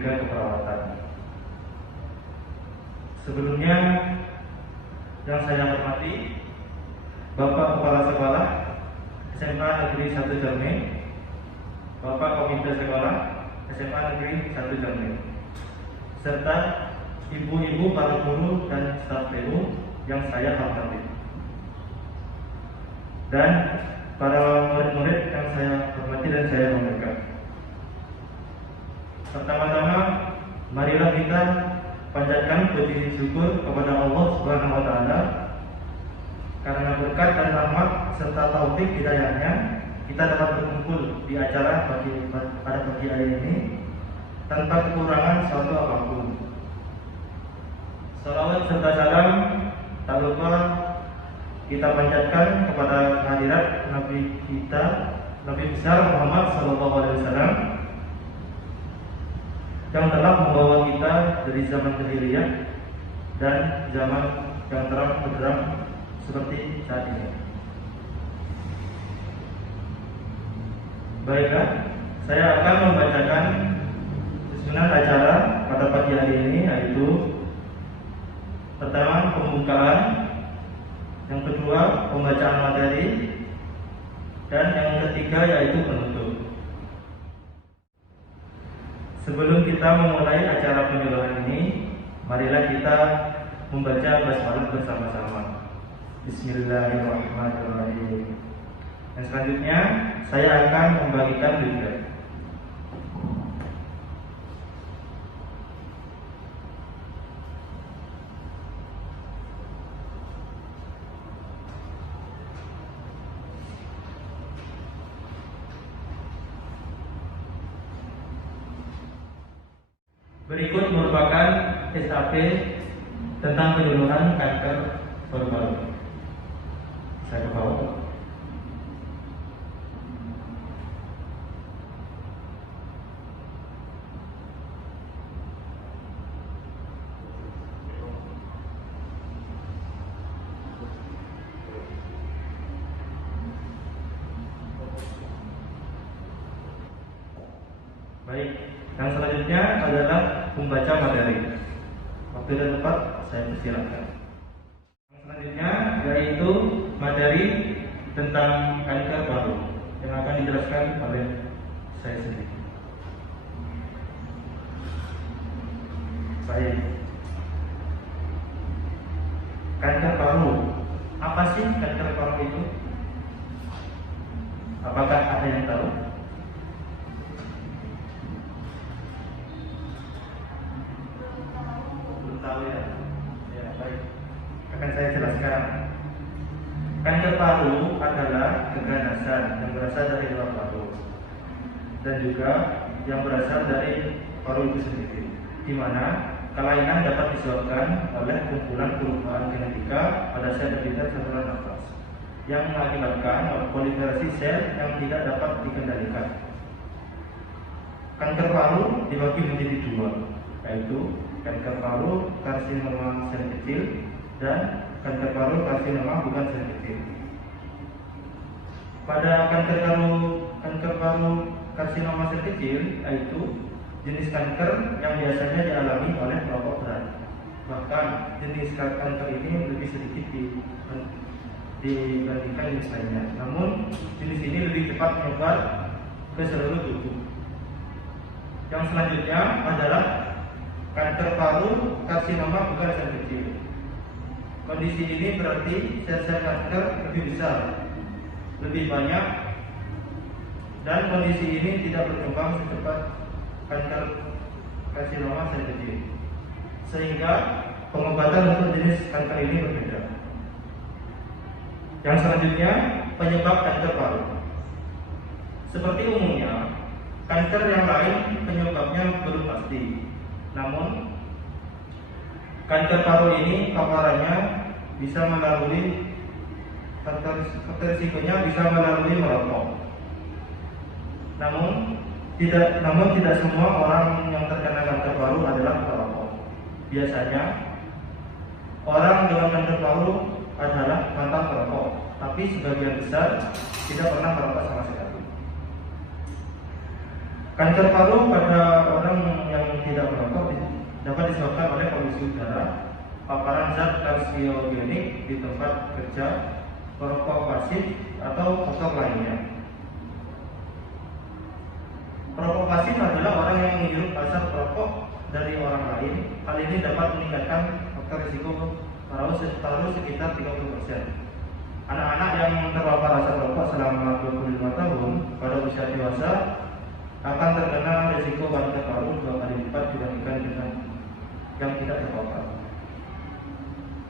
juga keperawatan. Sebelumnya yang saya hormati Bapak Kepala Sekolah SMA Negeri 1 Jambi, Bapak Komite Sekolah SMA Negeri 1 Jambi, serta ibu-ibu para guru dan staf PU yang saya hormati, dan para murid-murid yang saya hormati dan saya banggakan. Pertama-tama, marilah kita panjatkan puji syukur kepada Allah Subhanahu wa Ta'ala karena berkat dan rahmat serta taufik hidayahnya kita dapat berkumpul di acara pada pagi hari ini tanpa kekurangan suatu apapun. Salawat serta salam tak lupa kita panjatkan kepada kehadirat Nabi kita, Nabi besar Muhammad SAW, yang telah membawa kita dari zaman jahiliyah dan zaman yang terang benderang seperti saat ini. Baiklah, saya akan membacakan susunan acara pada pagi hari ini, yaitu pertama pembukaan, yang kedua pembacaan materi, dan yang ketiga yaitu penutup. Sebelum kita memulai acara penyuluhan ini, marilah kita membaca basmalah bersama-sama. Bismillahirrahmanirrahim. Dan selanjutnya saya akan membagikan leaflet. Berikut merupakan SAP tentang penyuluhan kanker paru-paru. Saya ke bawah. Baik, yang selanjutnya adalah membaca materi. Waktu dan tempat saya persilakan. Yang selanjutnya yaitu materi tentang kanker paru yang akan dijelaskan oleh saya sendiri. Baik. Kanker paru. Apa sih kanker paru itu? Apakah ada yang tahu? Tahu ya? Ya, baik. Akan saya jelaskan. Kanker paru adalah keganasan yang berasal dari luar paru dan juga yang berasal dari paru itu sendiri, di mana kelainan dapat disebabkan oleh kumpulan perubahan genetika pada sel epiter saluran nafas yang mengakibatkan proliferasi sel yang tidak dapat dikendalikan. Kanker paru dibagi menjadi dua, yaitu kanker paru karsinoma sel kecil dan kanker paru karsinoma bukan sel kecil. Pada kanker paru karsinoma sel kecil, yaitu jenis kanker yang biasanya dialami oleh perokok berat. Bahkan jenis kanker ini lebih sedikit dibandingkan jenis lainnya. Namun jenis ini lebih cepat menyebar ke seluruh tubuh. Yang selanjutnya adalah kanker paru karsinoma bukan sel kecil. Kondisi ini berarti sel-sel kanker lebih besar, lebih banyak, dan kondisi ini tidak berkembang secepat kanker karsinoma sel kecil, sehingga pengobatan untuk jenis kanker ini berbeda. Yang selanjutnya, penyebab kanker paru. Seperti umumnya, kanker yang lain penyebabnya belum pasti. Namun, kanker paru ini paparannya bisa melalui resikonya bisa melalui merokok. Namun tidak semua orang yang terkena kanker paru adalah perokok. Biasanya orang dengan kanker paru adalah mantan perokok, tapi sebagian besar tidak pernah merokok sama sekali. Kanker paru pada orang yang tidak paparan zat karsiogenik di tempat kerja, perokok pasif, atau faktor lainnya. Perokok pasif adalah orang yang menghirup asap rokok dari orang lain. Hal ini dapat meningkatkan faktor risiko paru sekitar 30%. Anak-anak yang terpapar asap rokok selama 25 tahun pada usia dewasa akan terkena risiko kanker paru 2 kali lipat dibandingkan dengan yang tidak terpapar.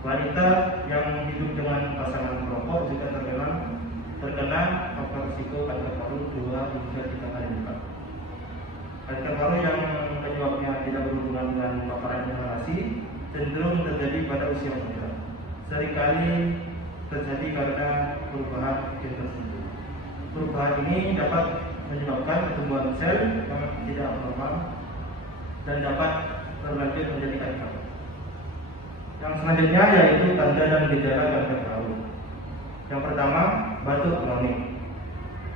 Wanita yang hidup dengan pasangan perokok juga terkena faktor risiko kanker paru 2 hingga 3 kali lipat. Kanker paru yang penyebabnya tidak berhubungan dengan paparan inhalasi cenderung terjadi pada usia muda. Seringkali terjadi karena perubahan gen tersebut. Perubahan ini dapat menyebabkan pertumbuhan sel yang tidak normal dan dapat berlanjut menjadi kanker. Yang selanjutnya yaitu tanda dan gejala kanker paru. Yang pertama, batuk kronik.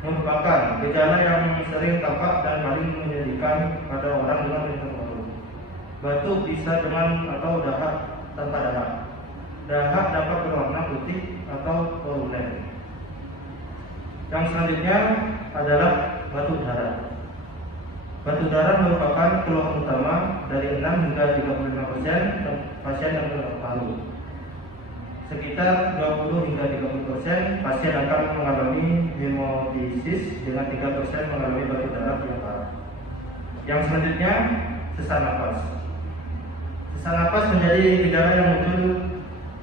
Merupakan gejala yang sering tampak dan paling menyedihkan pada orang dengan kanker paru. Batuk bisa dengan atau dahak tanpa dahak. Dahak dapat berwarna putih atau purulent. Yang selanjutnya adalah batuk darah. Batuk darah merupakan keluhan utama dari 6 hingga 35% pasien yang kanker paru. Sekitar 20 hingga 30% pasien akan mengalami hemodialisis dengan 3% mengalami batuk darah yang parah. Yang selanjutnya, sesak napas. Sesak napas menjadi gejala yang muncul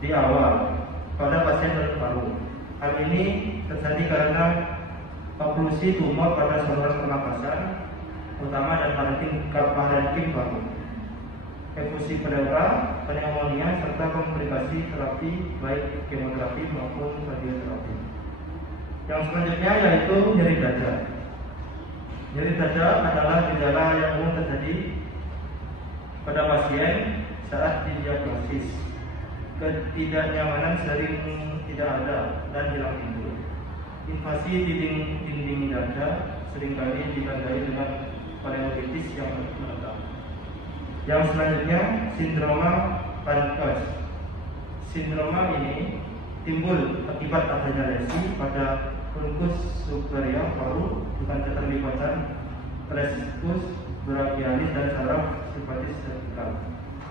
di awal pada pasien kanker paru. Hal ini terjadi karena oklusi tumor pada saluran pernapasan utama dan parenkim paru, efusi pleura, pneumonia, serta komplikasi terapi baik kemoterapi maupun radioterapi. Yang selanjutnya yaitu nyeri dada. Nyeri dada adalah gejala yang umum terjadi pada pasien saat didiagnosis. Ketidaknyamanan sering tidak ada dan hilang timbul. Invasi dinding dada seringkali ditandai dengan parenkitis yang melekat. Yang selanjutnya, sindroma Pankreas. Sindroma ini timbul akibat adanya lesi pada bronkus superior paru dengan keterlibatan plexus brachialis dan saraf simpatis servikal.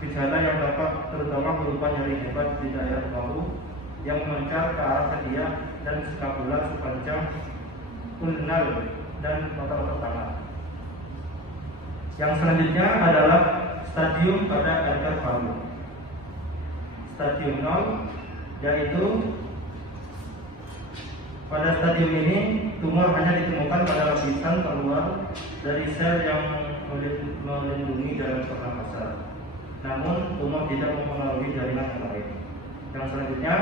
Gejala yang dapat terutama berupa nyeri hebat di daerah paru yang memancar ke arah ketiak dan skapula sepanjang ulnar dan otot tangan. Yang selanjutnya adalah stadium pada kanker paru. Stadium 0 yaitu pada stadium ini tumor hanya ditemukan pada lapisan terluar dari sel yang melindungi jalan pernapasan. Namun tumor tidak mempengaruhi jaringan yang lain. Yang selanjutnya,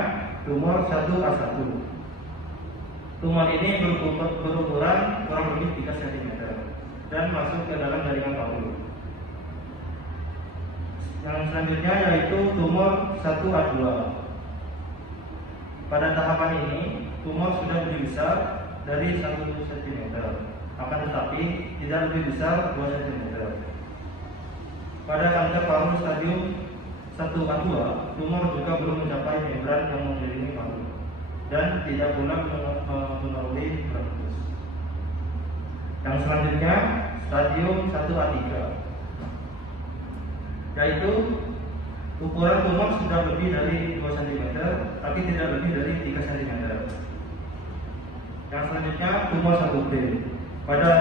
tumor 1A1. Tumor ini berukuran kurang lebih 3 cm dan masuk ke dalam jaringan paru. Yang selanjutnya yaitu tumor 1A2. Pada tahapan ini, tumor sudah lebih besar dari 1 cm, akan tetapi tidak lebih besar 2 cm. Pada kanker paru stadium 1A2, tumor juga belum mencapai membran yang mengelilingi paru dan tidak pula memenuhi bronkus. Yang selanjutnya, stadium 1A3, yaitu ukuran tumor sudah lebih dari 2 cm, tapi tidak lebih dari 3 cm. Yang selanjutnya, tumor 1B. Pada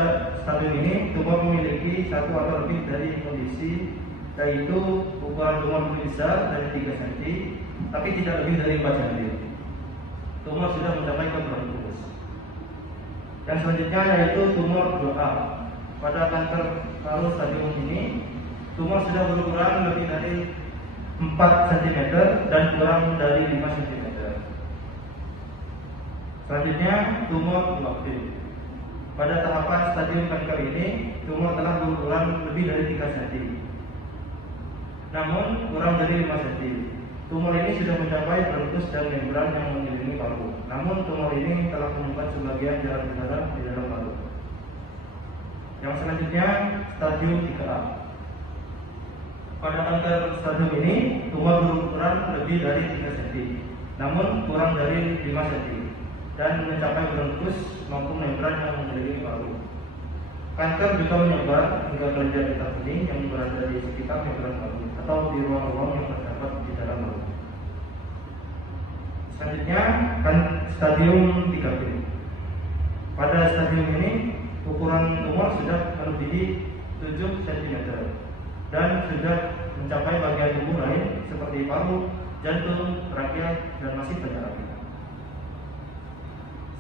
stadium ini, tumor memiliki satu atau lebih dari kondisi, yaitu ukuran tumor lebih besar dari 3 cm, tapi tidak lebih dari 4 cm. Tumor sudah mencapai ke bronkus. Yang selanjutnya yaitu tumor 2A. Pada kanker paru stadium ini, tumor sudah berukuran lebih dari 4 cm dan kurang dari 5 cm. Selanjutnya, tumor 2B. Pada tahapan stadium kanker ini, tumor telah berukuran lebih dari 3 cm, namun kurang dari 5 cm. Tumor ini sudah mencapai bronkus dan membran yang mengelilingi paru. Namun tumor ini telah menemukan sebagian jalan udara di dalam paru. Yang selanjutnya, stadium 3A. Pada kanker stadium ini, tumor berukuran berukuran lebih dari 3 cm, namun kurang dari 5 cm, dan mencapai bronkus maupun membran yang mengelilingi paru. Kanker juga menyebar hingga kelenjar getah bening yang berada di sekitar membran paru atau di ruang-ruang yang terdapat di dalam paru. Selanjutnya, stadium 3B. Pada stadium ini, ukuran tumor sudah melebihi 7 cm dan sudah mencapai bagian tubuh lain seperti paru, jantung, trakea, dan masih banyak lagi.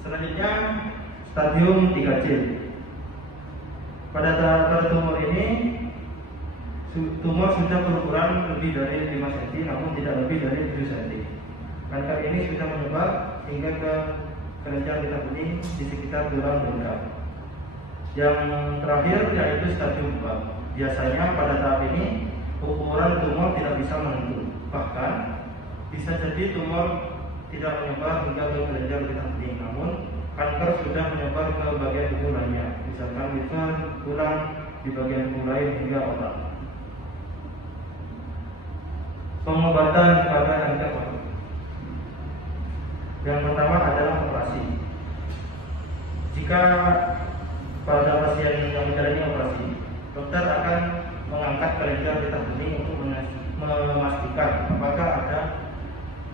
Selanjutnya, stadium 3C. Pada tumor ini, tumor sudah berukuran lebih dari 5 cm, namun tidak lebih dari 7 cm. Kanker ini sudah menyebar hingga ke kelenjar getah bening di sekitar tulang belakang. Yang terakhir yaitu stadium 4. Biasanya pada tahap ini ukuran tumor tidak bisa menentu. Bahkan bisa jadi tumor tidak menyebar hingga ke kelenjar getah bening, namun kanker sudah menyebar ke bagian tubuh lainnya, misalkan liver, tulang, di bagian tubuh lain hingga otak. Pengobatan pada kanker paru. Yang pertama adalah operasi. Jika pada pasien yang menjalani operasi, dokter akan mengangkat kelenjar getah bening untuk memastikan apakah ada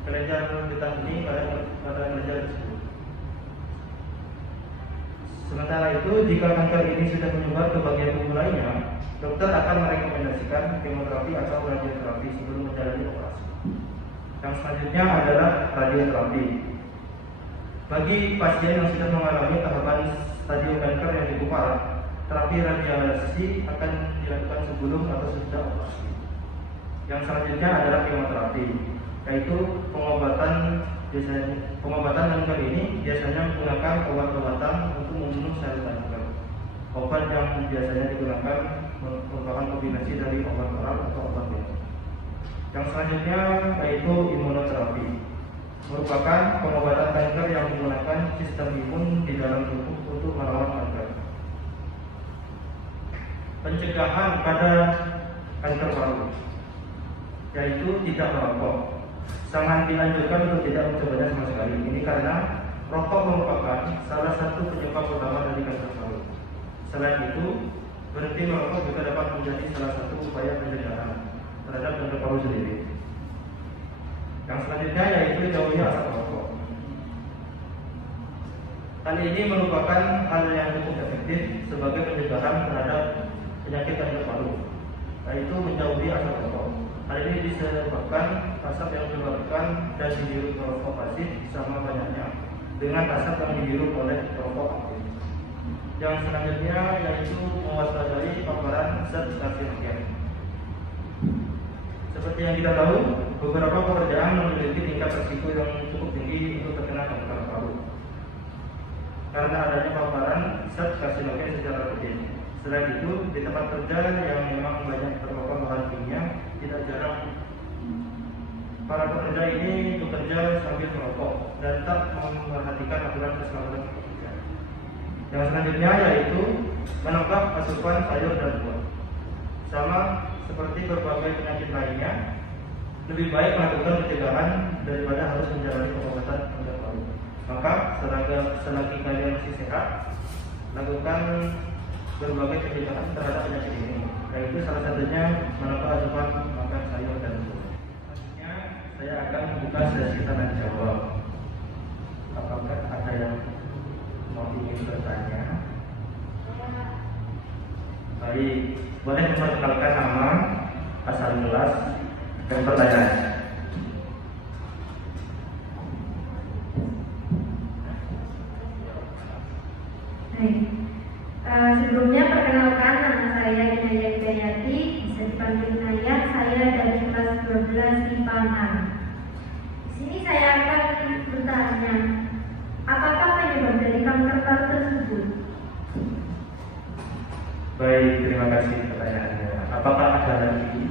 kelenjar getah bening pada kelenjar tersebut. Sementara itu, jika kanker ini sudah menyebar ke bagian tubuh lainnya, dokter akan merekomendasikan kemoterapi atau radioterapi sebelum menjalani operasi. Yang selanjutnya adalah radioterapi. Bagi pasien yang sudah mengalami tahapan stadium kanker yang cukup parah, terapi radiasi akan dilakukan sebelum atau sesudah operasi. Yang selanjutnya adalah kemoterapi, yaitu pengobatan kanker ini biasanya menggunakan obat-obatan untuk membunuh sel kanker. Obat yang biasanya digunakan merupakan kombinasi dari obat oral atau obat biasa. Yang selanjutnya yaitu imunoterapi, merupakan pengobatan kanker yang menggunakan sistem imun di dalam tubuh untuk melawan kanker. Pencegahan pada kanker paru, yaitu tidak merokok. Sangat dianjurkan untuk tidak mencobanya sama sekali. Ini karena rokok merupakan salah satu penyebab utama dari kanker paru. Selain itu, berhenti merokok juga dapat menjadi salah satu upaya pencegahan terhadap kanker paru sendiri. Yang selanjutnya yaitu jauhnya asap rokok. Hal ini merupakan hal yang cukup efektif sebagai pencegahan terhadap penyakit kanker paru, yaitu menjauhi asap rokok. Hal ini disebabkan asap yang dikeluarkan dan dihirup perokok pasif sama banyaknya dengan asap yang dihirup oleh perokok aktif. Yang selanjutnya yaitu mewaspadai paparan zat karsinogen. Seperti yang kita tahu, beberapa pekerjaan memiliki tingkat risiko yang cukup tinggi untuk terkena kanker paru karena adanya paparan zat karsinogen secara rutin. Selain itu, di tempat kerja yang memang banyak terpapar bahan kimia, tidak jarang para pekerja ini bekerja sambil merokok dan tak memperhatikan aturan keselamatan pekerja. Yang selanjutnya yaitu menangkap asupan sayur dan buah. Sama seperti berbagai penyakit lainnya, lebih baik melakukan pencegahan daripada harus menjalani pengobatan kanker paru. Maka selagi kalian masih sehat, lakukan berbagai pencegahan terhadap penyakit ini, yaitu salah satunya menambah asupan makan sayur dan buah. Selanjutnya saya akan membuka sesi tanya jawab. Apakah ada yang mau ingin bertanya? Baik, boleh memperkenalkan nama, asal kelas, dan pertanyaan. Baik. Sebelumnya perkenalkan, nama saya Inaya Hidayati, bisa dipanggil Inaya. Saya dari kelas 12 IPA 6. Di sini saya akan bertanya, apakah penyebab dari kanker paru tersebut? Baik, terima kasih pertanyaannya. Apakah ada lagi?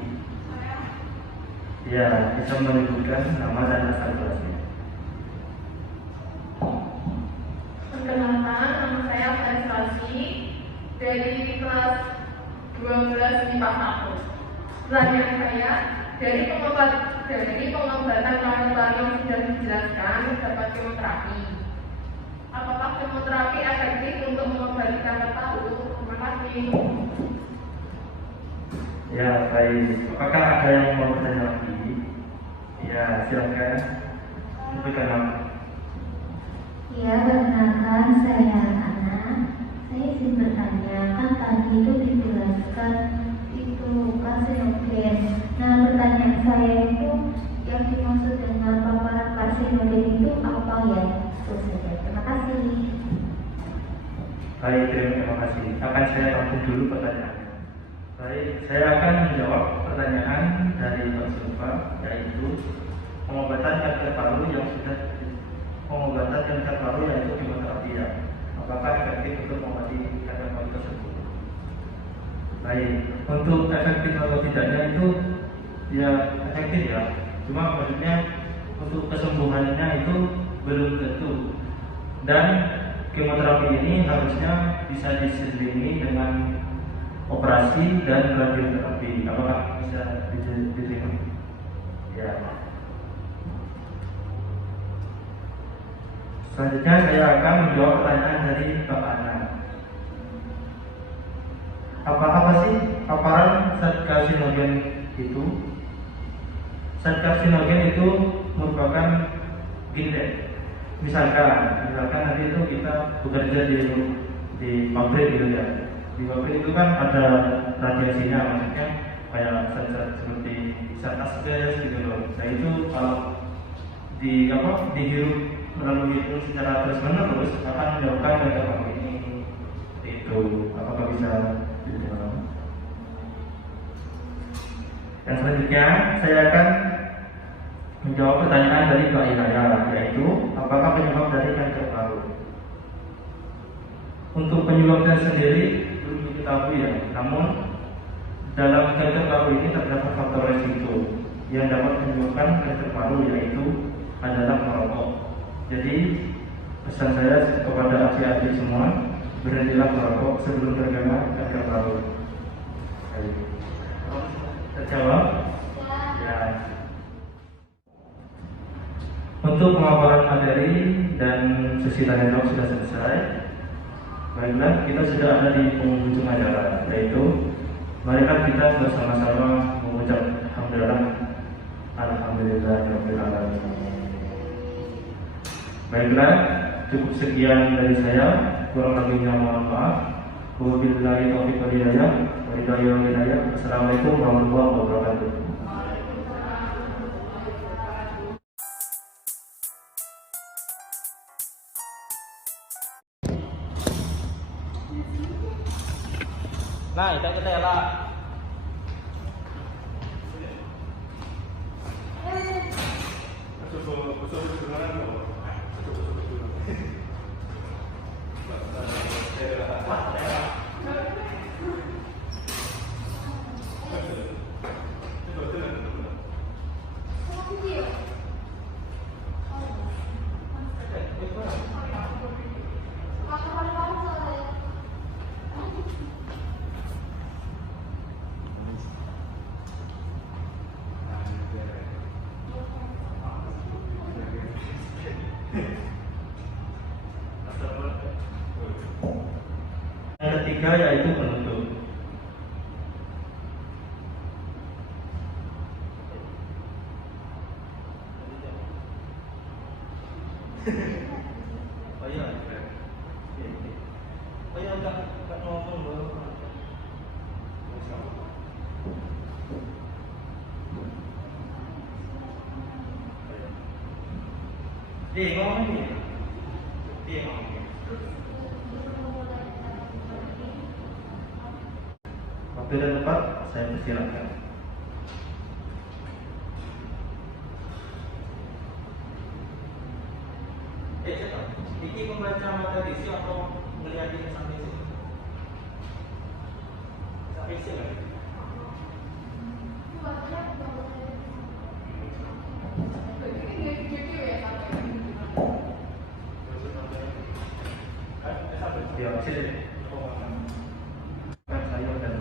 Ya, bisa menyebutkan nama dan asal kelasnya. Perkenalkan, nama saya Prestasi dari kelas 12 IPA 1. Pertanyaan saya, Dari pengobatan lakukan yang sudah dijelaskan dapat kemoterapi. Apakah kemoterapi efektif untuk mengobati kanker paru? Terima kasih. Ya, baik. Apakah ada yang mau bertanya lagi? Ya, silakan. Berikan nama. Ya, perkenalkan saya Ana. Saya ingin bertanya, kan tadi itu dijelaskan itu karsinogen. Nah, pertanyaan saya itu yang dimaksud dengan paparan karsinogen itu apa ya? Itu saja. Terima kasih. Baik, terima kasih. Akan saya tampung dulu pertanyaannya. Baik, saya akan menjawab pertanyaan dari Pak Silva, yaitu pengobatan kanker paru yaitu kemoterapi ya. Apakah efektif untuk mengobati kanker paru tersebut? Baik, untuk efektif atau tidaknya itu ya efektif ya. Cuma maksudnya untuk kesembuhannya itu belum tentu. Dan kemoterapi ini harusnya bisa diselingi dengan operasi dan radioterapi. Apakah bisa diterima? Ya. Selanjutnya saya akan menjawab pertanyaan dari Pak Ana. Apa sih paparan zat karsinogen itu? Zat karsinogen itu merupakan gini. Misalkan nanti itu kita bekerja di pabrik gitu ya. Di pabrik itu kan ada radiasinya, maksudnya kayak zat-zat seperti zat asbes gitu loh. Nah itu kalau dihirup melalui itu secara terus-menerus akan menyebabkan kanker paru ini. Itu apakah bisa diterima? Yang selanjutnya saya akan menjawab pertanyaan dari Mbak Inaya, yaitu apakah penyebab dari kanker paru? Untuk penyebabnya sendiri belum diketahui ya, namun dalam kanker paru ini terdapat faktor resiko yang dapat menyebabkan kanker paru, yaitu adalah merokok. Jadi pesan saya kepada adik-adik semua, berhentilah merokok sebelum terkena kanker paru. Terjawab? Ya. Untuk pemaparan materi dan sesi tanya jawab sudah selesai. Baiklah, kita sudah ada di penghujung acara, yaitu marilah kita bersama-sama mengucap Alhamdulillahirabbil alamin. Baiklah, cukup sekian dari saya. Kurang lebihnya mohon maaf. Wabillahi taufiq wal hidayah. Assalamualaikum warahmatullahi wabarakatuh. Nah, kita lah. Yang ketiga yaitu penutup. Oh iya, enggak ngomong loh. Ngomong ini. Ngomong. Waktu dan tempat saya persilakan. Ini membaca materi atau melihat ini sampai sini? Sampai sini. Ya, sini. Saya dan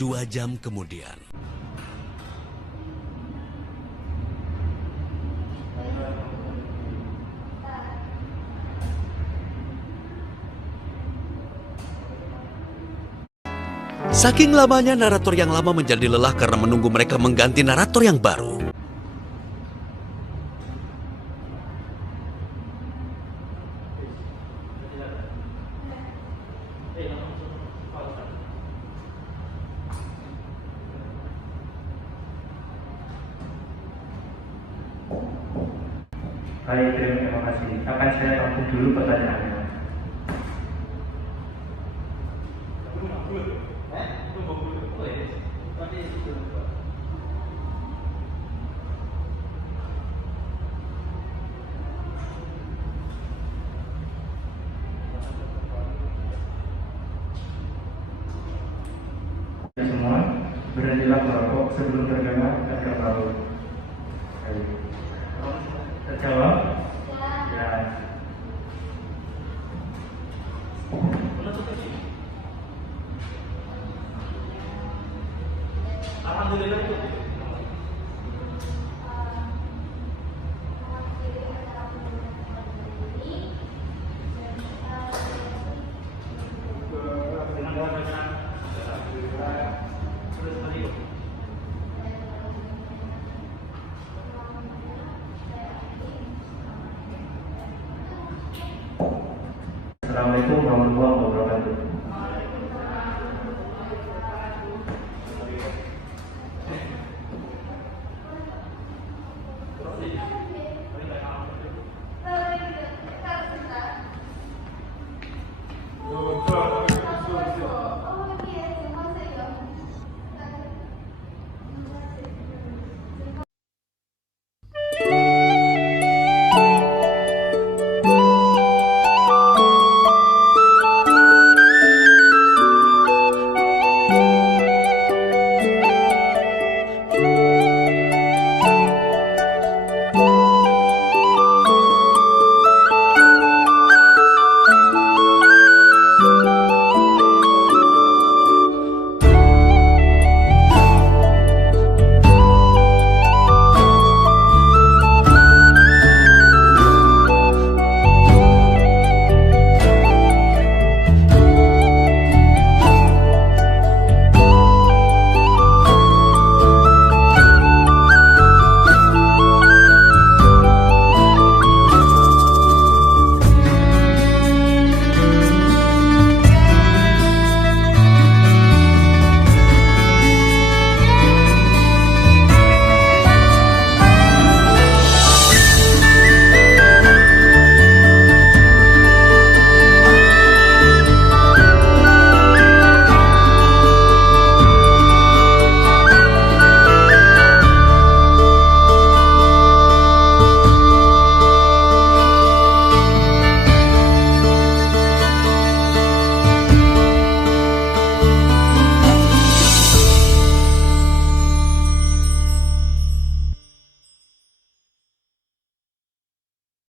2 jam kemudian. Saking lamanya, narator yang lama menjadi lelah karena menunggu mereka mengganti narator yang baru. Baik, terima kasih. Akan saya tampung dulu pertanyaannya. Semua berhentilah merokok sebelum terkena kanker paru. Terjawab? Ya. Alhamdulillah. Assalamualaikum warahmatullahi wabarakatuh.